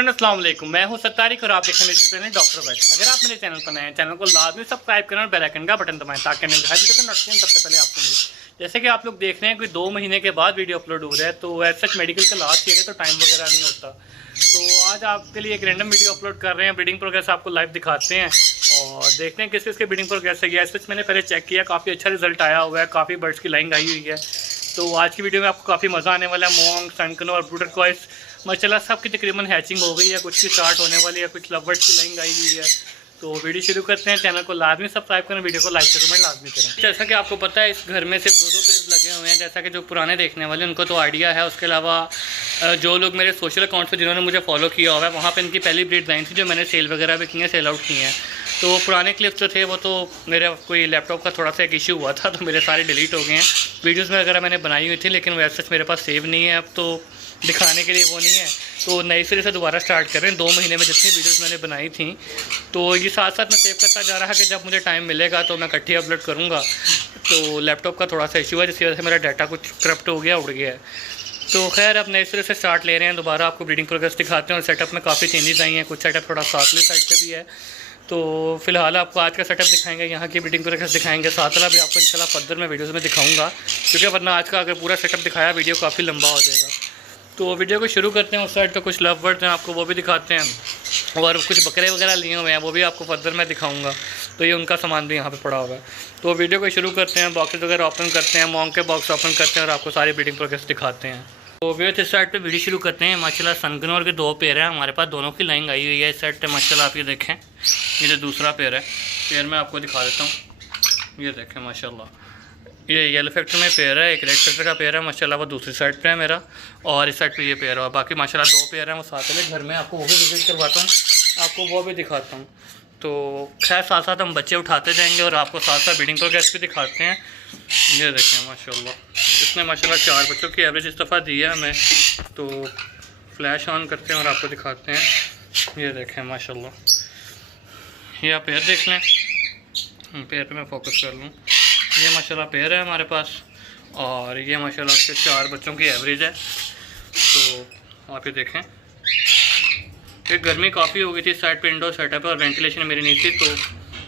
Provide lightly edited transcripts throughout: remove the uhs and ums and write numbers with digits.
Friend अस्सलाम वालेकुम, मैं हूं सत्तारिक और आप देख रहे हैं डॉक्टर वेट। अगर आप मेरे चैनल पर नए हैं, चैनल को लाजमी सब्सक्राइब करें और बेल आइकन का बटन दबाएं ताकि नोटिफिकेशन सबसे पहले आपको मिले। जैसे कि आप लोग देख रहे हैं कि 2 महीने के बाद वीडियो अपलोड हो रहा है, तो एज सच मेडिकल का लास्ट ईयर है तो टाइम वगैरह नहीं होता। तो आज आपके लिए एक रैंडम वीडियो अपलोड कर रहे हैं, ब्रीडिंग प्रोग्रेस आपको लाइव दिखाते हैं और देखते हैं किस किस के ब्रीडिंग प्रोग्रेस है। एज सच मैंने पहले चेक किया, काफ़ी अच्छा रिजल्ट आया हुआ है, काफ़ी बर्ड्स की लाइन आई हुई है। तो आज की वीडियो में आपको काफ़ी मज़ा आने वाला है। मोंग, सनकनो और ब्रूडर कॉइस माशाल्लाह सबकी तकरीबन हैचिंग हो गई है, कुछ की स्टार्ट होने वाली है, कुछ लवर्स की लाइन आई हुई है। तो वीडियो शुरू करते हैं। चैनल को लाजमी सब्सक्राइब करें, वीडियो को लाइक कमेंट लाजमी करें। जैसा कि आपको पता है इस घर में सिर्फ 2 पेज लगे हुए हैं, जैसा कि जो पुराने देखने वाले उनको तो आइडिया है। उसके अलावा जो लोग मेरे सोशल अकाउंट पर जिन्होंने मुझे फॉलो किया हुआ है, वहाँ पर इनकी पहली ब्रीड लाइन थी जो मैंने सेल वगैरह भी की हैं, सेल आउट की हैं। तो पुराने क्लिप्स जो थे वो तो मेरा कोई लैपटॉप का थोड़ा सा एक इशू हुआ था, तो मेरे सारे डिलीट हो गए हैं। वीडियोज़ वगैरह मैंने बनाई हुई थी, लेकिन वो सच मेरे पास सेव नहीं है, अब तो दिखाने के लिए वो नहीं है। तो नई सिरे से दोबारा स्टार्ट कर रहे हैं। 2 महीने में जितनी वीडियोस मैंने बनाई थी, तो ये साथ साथ मैं सेव करता जा रहा है कि जब मुझे टाइम मिलेगा तो मैं इकट्ठी अपलोड करूँगा। तो लैपटॉप का थोड़ा सा इशू है, जिसकी वजह से मेरा डाटा कुछ करप्ट हो गया, उड़ गया है। तो खैर अब नए सिरे से स्टार्ट ले रहे हैं, दोबारा आपको ब्रीडिंग प्रोग्रेस दिखाते हैं। और सेटअप में काफ़ी चेंजेस आई हैं, कुछ सेटअप थोड़ा साथली साइड पर भी है। तो फिलहाल आपको आज का सेटअप दिखाएंगे, यहाँ की ब्रीडिंग प्रोग्रेस दिखाएंगे, साथ भी आपको इंशाल्लाह फर्दर में वीडियोस में दिखाऊंगा, क्योंकि वरना आज का अगर पूरा सेटअप दिखाया वीडियो काफ़ी लंबा हो जाएगा। तो वीडियो को शुरू करते हैं। उस साइड पे कुछ लव बर्ड्स हैं, आपको वो भी दिखाते हैं, और कुछ बकरे वगैरह लिए हुए हैं, वो भी आपको फर्दर में दिखाऊंगा। तो ये उनका सामान भी यहाँ पे पड़ा हुआ है। तो वीडियो को शुरू करते हैं, बॉक्सेस वगैरह ओपन करते हैं, मॉन्ग के बॉक्स ओपन करते हैं और आपको सारी ब्रीडिंग प्रोग्रेस दिखाते हैं। तो वे इस साइड पे वीडियो शुरू करते हैं। माशाल्लाह सनकनोर के 2 पेयर हैं हमारे पास, दोनों की लाइन आई हुई है। इस साइड पे माशाल्लाह आप ये देखें, ये जो दूसरा पेयर है, पेयर मैं आपको दिखा देता हूँ। ये देखें माशाल्लाह, ये येलो फैक्टर में पेयर है, एक रेड फैक्टर का पेयर है माशाल्लाह, वो दूसरी साइड पे है मेरा, और इस साइड पे ये पेयर है। और बाकी माशाल्लाह 2 पेयर हैं, वो साथ में घर में आपको वो भी विजिट करवाता हूँ, आपको वो भी दिखाता हूँ। तो खैर साथ साथ हम बच्चे उठाते जाएंगे और आपको साथ साथ ब्रीडिंग प्रोग्रेस भी दिखाते हैं। ये देखें माशाल्लाह, इसने माशाल्लाह 4 बच्चों की एवरेज इस दफ़ा दी है हमें। तो फ्लैश ऑन करते हैं और आपको दिखाते हैं। ये देखें माशाल्लाह, ये आप पेयर देख लें, पेयर पे मैं फोकस कर लूँ। ये माशाल्लाह पेयर है हमारे पास, और ये माशाल्लाह उसके 4 बच्चों की एवरेज है। तो आप ये देखें, एक गर्मी काफ़ी हो गई थी, साइड पे इंडोर सेटअप है और वेंटिलेशन मेरी नहीं थी, तो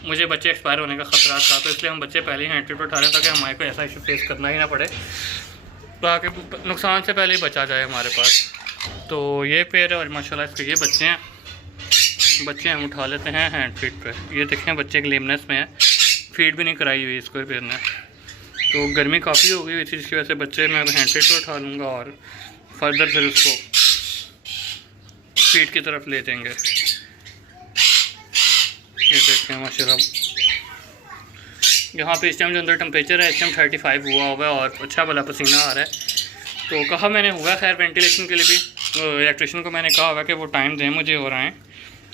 मुझे बच्चे एक्सपायर होने का ख़तरा था। तो इसलिए हम बच्चे पहले ही हैंड ट्रीट पर उठा रहे हैं, ताकि हमारे को ऐसा इशू फेस करना ही ना पड़े, ताकि नुकसान से पहले ही बचा जाए हमारे पास। तो ये पेयर है और माशाल्लाह इसके ये बच्चे हम उठा लेते हैं हैंड फीड पे। ये देखें बच्चे के लेमनेस में है, फीड भी नहीं कराई हुई इसको पेयर ने। तो गर्मी काफ़ी हो गई थी, जिसकी वजह से बच्चे मैं हैंड फीड पे उठा लूँगा और फर्दर फिर उसको फीड की तरफ ले जाएंगे। ये देखें माशाल्लाह, यहाँ पे इस टाइम जो अंदर टेम्परेचर है इस टाइम 35 हुआ है और अच्छा भला पसीना आ रहा है। तो कहा मैंने हुआ खैर वेंटिलेशन के लिए भी, इलेक्ट्रिशियन को मैंने कहा हुआ कि वो टाइम दें मुझे और आएँ,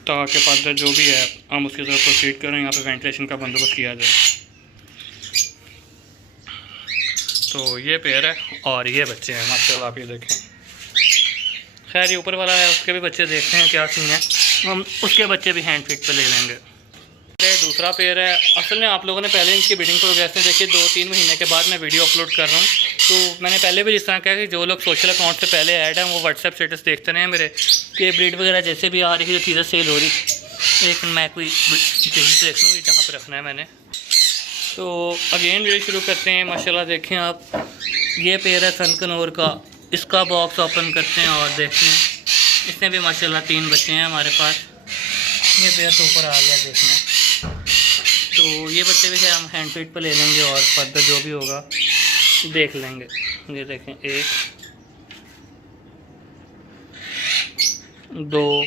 ताकि फर्दर जो भी है हम उसकी तरफ प्रोसीड करें, यहाँ पे वेंटिलेशन का बंदोबस्त किया जाए। तो ये पेयर है और ये बच्चे हैं माशाल्लाह, आप ये देखें। खैर ये ऊपर वाला है, उसके भी बच्चे देखते हैं क्या सीन है, हम उसके बच्चे भी हैंड फीड पे ले लेंगे। ये दूसरा पेयर है। असल में आप लोगों ने पहले इनकी ब्रीडिंग प्रोग्रेस में देखिए, 2-3 महीने के बाद मैं वीडियो अपलोड कर रहा हूँ। तो मैंने पहले भी जिस तरह कहा कि जो लोग सोशल अकाउंट से पहले ऐड हैं वो व्हाट्सएप स्टेटस देखते रहे हैं मेरे, कि ब्रीड वगैरह जैसे भी आ रही है, जो चीज़ें सेल हो रही, एक मैं कोई चीज़ देख लूँ जहाँ पर रखना है मैंने। तो अगेन वीडियो शुरू करते हैं। माशाल्लाह देखें आप, ये पेयर है सनकनोर का, इसका बॉक्स ओपन करते हैं और देखते हैं, इसमें भी माशाल्लाह 3 बच्चे हैं हमारे पास। ये पेयर तो ऊपर आ गया देखना, तो ये बच्चे भी है हम हैंड फीड पर ले लेंगे और फर्दर जो भी होगा देख लेंगे। ये देखें 1 2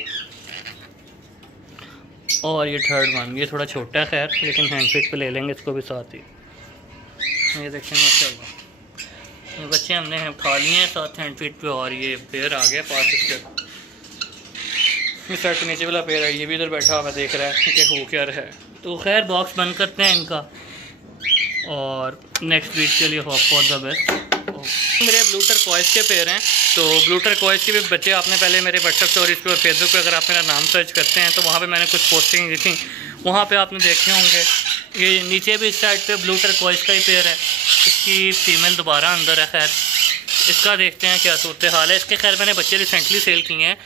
और ये 3rd वन, ये थोड़ा छोटा है खैर, लेकिन हैंड फीड पर ले लेंगे इसको भी साथ ही। ये देखें माशाल्लाह, ये बच्चे हमने उठा लिए हैं साथ हैंड फीड पे, और ये पेयर आ गया पास इसके। इस साइड के नीचे वाला पेयर है, ये भी इधर बैठा हुआ देख रहा है कि हो क्या रहा है। तो खैर बॉक्स बंद करते हैं इनका और नेक्स्ट वीक के लिए होप फॉर द बेस्ट। मेरे ब्लूटर कॉइस के पेयर हैं, तो ब्लूटर कॉइस के भी बच्चे आपने पहले मेरे व्हाट्सएप स्टोरीज पे और फेसबुक पे अगर आप मेरा नाम सर्च करते हैं तो वहाँ पे मैंने कुछ पोस्टिंग दी थी, वहाँ पे आपने देखे होंगे। ये नीचे भी इस साइड पे ब्लूटर कॉइस का ही पेयर है, इसकी फीमेल दोबारा अंदर है। खैर इसका देखते हैं क्या सूरत हाल है इसके। खैर मैंने बच्चे रिसेंटली सेल किए हैं,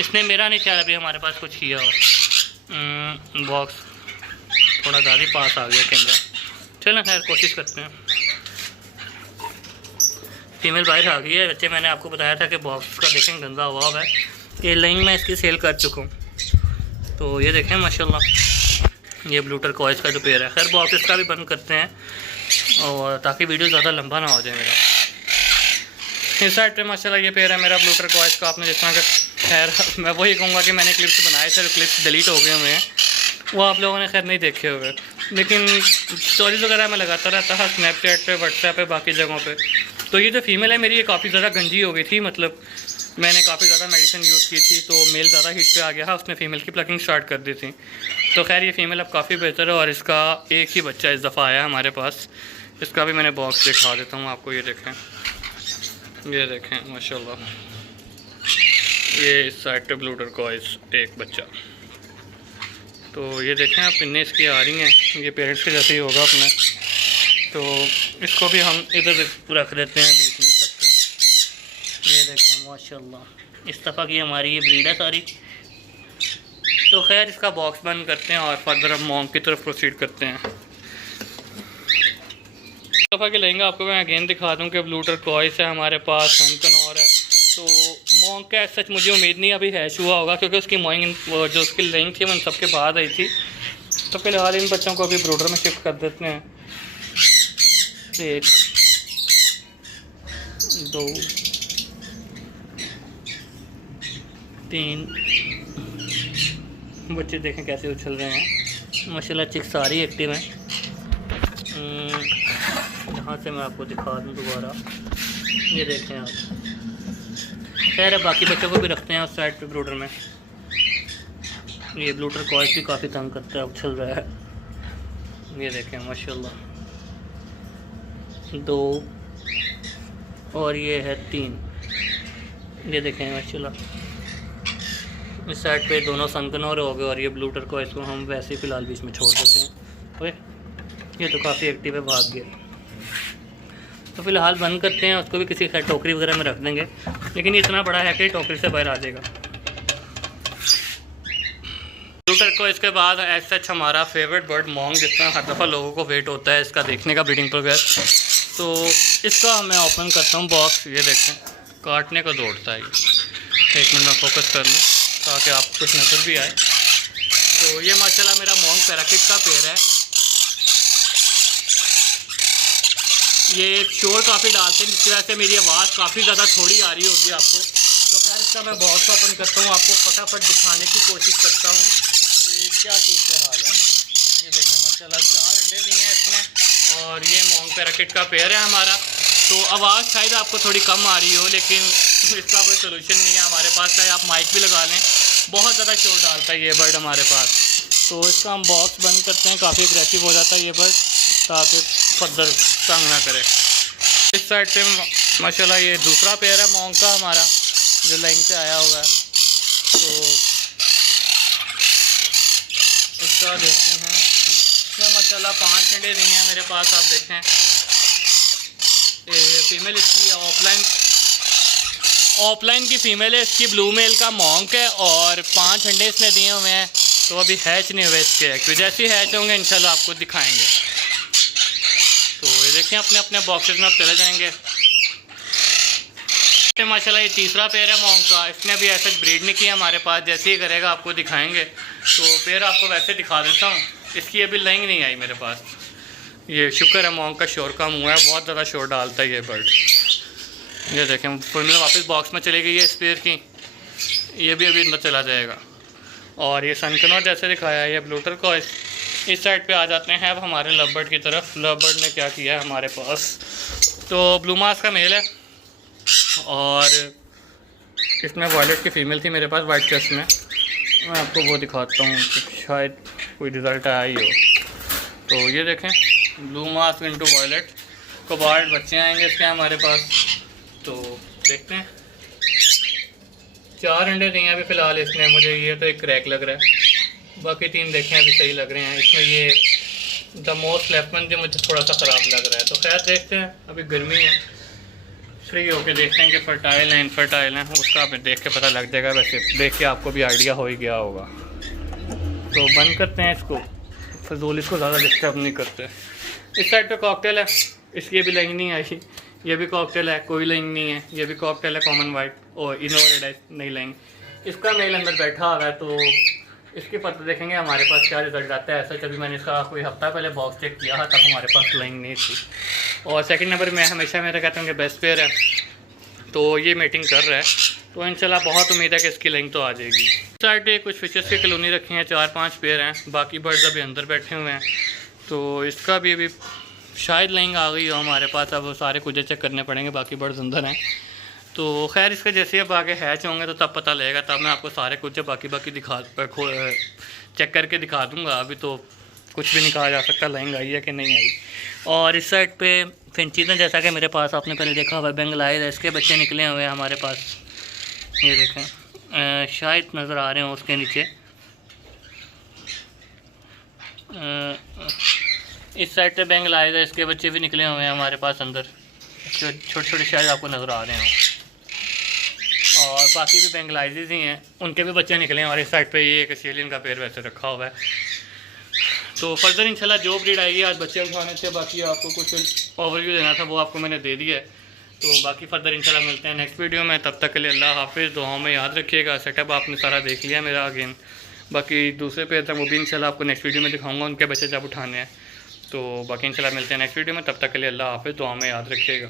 इसने मेरा नहीं ख्याल अभी हमारे पास कुछ किया हो। बॉक्स थोड़ा ज़्यादा पास आ गया कैमरा, चलो खैर कोशिश करते हैं। फीमेल बाहर आ गई है बच्चे। मैंने आपको बताया था कि बॉक्स का देखें गंदा हुआ है। ये लाइन मैं इसकी सेल कर चुका हूँ। तो ये देखें माशाल्लाह ये ब्लू टर्कोइज का जो पेयर है। खैर बॉक्स इसका भी बंद करते हैं और ताकि वीडियो ज़्यादा लंबा ना हो जाए मेरा। इस साइड पे माशाल्लाह ये पेयर है मेरा ब्लू टर्कोइज का। आपने जितना कर खैर मैं वही कहूँगा कि मैंने क्लिप्स बनाए थे, क्लिप्स डिलीट हो गए हुए हैं, वो आप लोगों ने खैर नहीं देखे हुए, लेकिन स्टोरीज वगैरह में लगाता रहता है स्नैपचैट पे, व्हाट्सएप पे, बाकी जगहों पे। तो ये जो फीमेल है मेरी ये काफ़ी ज़्यादा गंजी हो गई थी, मतलब मैंने काफ़ी ज़्यादा मेडिसिन यूज़ की थी तो मेल ज़्यादा हीट पे आ गया था, उसने फीमेल की प्लकिंग स्टार्ट कर दी थी। तो खैर ये फीमेल अब काफ़ी बेहतर है और इसका एक ही बच्चा इस दफ़ा आया हमारे पास। इसका भी मैंने बॉक्स दिखा देता हूँ आपको। ये देखें माशाल्लाह ये इस साइड पे ब्लू टर्कोइज एक बच्चा। तो ये देखें आप पिन्ने इसकी आ रही हैं, ये पेरेंट्स के जैसे ही होगा अपने। तो इसको भी हम इधर रख देते हैं बीच में सबके। ये देखें माशाल्लाह इस दफ़ा की हमारी ये ब्रीड है सारी। तो खैर इसका बॉक्स बंद करते हैं और फर्दर अब मॉन्क की तरफ प्रोसीड करते हैं। इस दफ़ा के लहंगा आपको मैं अगेन दिखा दूँ कि ब्लू टर्कोइज है हमारे पास, सनकनौर है। तो मॉन्क का सच मुझे उम्मीद नहीं अभी हैश हुआ होगा क्योंकि उसकी मॉइंग जो उसकी लेंथ थी वो सबके बाद आई थी। तो फिलहाल इन बच्चों को अभी ब्रूडर में शिफ्ट कर देते हैं। 1 2 3 बच्चे देखें कैसे उछल रहे हैं माशाल्लाह। चिक सारी एक्टिव हैं। यहाँ से मैं आपको दिखा दूँ दोबारा, ये देखें आप। खैर बाकी बच्चों को भी रखते हैं उस साइड पे ब्रूडर में। ये ब्लू टर्कोइज भी काफ़ी तंग करता है, उछल रहा है। ये देखें माशाल्लाह 2 और ये है 3। ये देखें माशाल्लाह इस साइड पे दोनों सनकनौर हो गए और ये ब्लू टर्कोइज को हम वैसे ही फ़िलहाल बीच में छोड़ देते हैं। ओए ये तो काफ़ी एक्टिव है, भाग गया। तो फिलहाल बंद करते हैं उसको भी, किसी खैर टोकरी वगैरह में रख देंगे, लेकिन ये इतना बड़ा है कि टोकरी से बाहर आ जाएगा। ब्लू टर्कोइज के बाद एज सच हमारा फेवरेट बर्ड मॉन्क, जितना हर दफ़ा लोगों को वेट होता है इसका देखने का ब्रीडिंग प्रोग्रेस। तो इसका मैं ओपन करता हूँ बॉक्स। ये देखें काटने को दौड़ता है। एक मिनट में फोकस कर लूँ ताकि आपको कुछ नज़र भी आए। तो ये माशाल्लाह मेरा मॉन्क पैराकिट का पेयर है। ये शोर काफ़ी डालते हैं जिसकी वजह से मेरी आवाज़ काफ़ी ज़्यादा थोड़ी आ रही होगी आपको। तो खैर इसका मैं बॉक्स ओपन करता हूँ, आपको फटाफट दिखाने की कोशिश करता हूँ कि क्या सूरत हाल है। ये देखें माशाल्लाह 4 अंडे दिए हैं इसमें और ये मॉन्क पैराकिट का पेयर है हमारा। तो आवाज़ शायद आपको थोड़ी कम आ रही हो, लेकिन इसका कोई सोल्यूशन नहीं है हमारे पास, चाहे आप माइक भी लगा लें, बहुत ज़्यादा शोर डालता है ये बर्ड हमारे पास। तो इसका हम बॉक्स बंद करते हैं, काफ़ी अग्रेसिव हो जाता है ये बर्ड ताकि फर्दर तंग ना करे। इस साइड पे माशाल्लाह ये दूसरा पेयर है मॉन्क का हमारा जो लाइन से आया हुआ है। तो इसका देखते हैं, इसमें माशाल्लाह 5 अंडे दिए हैं मेरे पास। आप देखें फीमेल इसकी ऑफलाइन की फ़ीमेल है, इसकी ब्लू मेल का मॉन्क है और 5 अंडे इसने दिए हुए हैं। तो अभी हैच नहीं हुए इसके, क्योंकि जैसे ही हैच होंगे इंशाल्लाह आपको दिखाएंगे। तो ये देखें अपने अपने बॉक्सेस में आप चले जाएंगे। माशाल्लाह ये तीसरा पेयर है मॉन्क का, इसने भी ऐसा ब्रीड नहीं किया हमारे पास, जैसे ही करेगा आपको दिखाएंगे। तो पेयर आपको वैसे दिखा देता हूँ, इसकी अभी लाइन नहीं आई मेरे पास। ये शुक्र है मॉन्क का शोर कम हुआ है, बहुत ज़्यादा शोर डालता है ये बर्ड। ये देखें फीमेल वापस बॉक्स में चली गई है इस पेयर की, ये भी अभी अंदर चला जाएगा। और ये सनकनौर जैसे दिखाया है ये ब्लू टर्कोइज। इस साइड पे आ जाते हैं अब हमारे लवबर्ड की तरफ। लवबर्ड ने क्या किया है हमारे पास, तो ब्लू मास का मेल है और इसमें वायलेट की फ़ीमेल थी मेरे पास वाइट चेस्ट में। मैं आपको वो दिखाता हूँ कि शायद कोई रिज़ल्ट आया ही हो। तो ये देखें blue mass into violet cobalt बच्चे आएंगे इसके हमारे पास। तो देखते हैं 4 अंडे दिए हैं अभी फ़िलहाल इसने मुझे, ये तो एक क्रैक लग रहा है, बाकी 3 देखें अभी सही लग रहे हैं। इसमें ये द मोस्ट लेफ्ट वन जो मुझे थोड़ा सा ख़राब लग रहा है। तो खैर देखते हैं, अभी गर्मी है, फ्री होके देखते हैं कि फर्टाइल हैं इनफर्टाइल हैं, उसका आप देख के पता लग जाएगा। वैसे देख के आपको भी आइडिया हो ही गया होगा। तो बंद करते हैं इसको, फजूल इसको ज़्यादा डिस्टर्ब नहीं करते। इस साइड पे कॉकटेल है, इसकी भी लाइन नहीं आई। ये भी कॉकटेल है, कोई लाइन नहीं है। ये भी कॉकटेल है कॉमन वाइट और इनोवा नई लाइन। इसका मेल अंदर बैठा हुआ है, तो इसकी पता देखेंगे हमारे पास क्या रिजल्ट आता है। ऐसा जब मैंने इसका कोई हफ्ता पहले बॉक्स चेक किया था, तब हमारे पास लाइन नहीं थी। और सेकंड नंबर में हमेशा मेरा कहता हूँ कि बेस्ट पेयर है, तो ये मीटिंग कर रहा है, तो इंशाल्लाह बहुत उम्मीद है कि इसकी लाइन तो आ जाएगी। साइड पे कुछ फिशेस की कॉलोनी रखी हैं, 4-5 पेयर हैं, बाकी बर्ड्स अभी अंदर बैठे हुए हैं। तो इसका भी अभी शायद लाइन आ गई हो हमारे पास। अब सारे कुछ चेक करने पड़ेंगे, बाकी बर्ड्स अंदर हैं। तो खैर इसका जैसे अब आगे हैच होंगे तो तब पता लगेगा, तब मैं आपको सारे कुछ बाकी दिखा चेक करके दिखा दूँगा। अभी तो कुछ भी नहीं कहा जा सकता लाइन आई है कि नहीं आई। और इस साइड पे फिंचीज हैं, जैसा कि मेरे पास आपने पहले देखा हुआ बेंगलाइज है, इसके बच्चे निकले हुए हैं हमारे पास। ये देखें, शायद नज़र आ रहे हो उसके नीचे। इस साइड पे बेंगलाइज है, इसके बच्चे भी निकले हुए हैं हमारे पास अंदर, छोटे छोटे शायद आपको नज़र आ रहे हो। और बाकी भी बेंगलाइजेज ही हैं, उनके भी बच्चे निकले हैं। और इस साइड पे ये एक ऑस्ट्रेलियन का पेयर वैसे रखा हुआ है। तो फर्दर इंशाल्लाह जो ब्रीड आएगी, आज बच्चे उठाने थे, बाकी आपको कुछ ओवरव्यू देना था, वो आपको मैंने दे दिया है। तो बाकी फर्दर इंशाल्लाह मिलते हैं नेक्स्ट वीडियो में। तब तक के लिए अल्लाह हाफिज़, दुआओं में याद रखिएगा। सेटअप आपने सारा देख लिया मेरा अगेन, बाकी दूसरे पेयर था वो भी इंशाल्लाह आपको नेक्स्ट वीडियो में दिखाऊँगा, उनके बच्चे जब उठाने हैं। तो बाकी इंशाल्लाह मिलते हैं नेक्स्ट वीडियो में। तब तक के लिए अल्लाह हाफिज़, दुआओं में याद रखिएगा।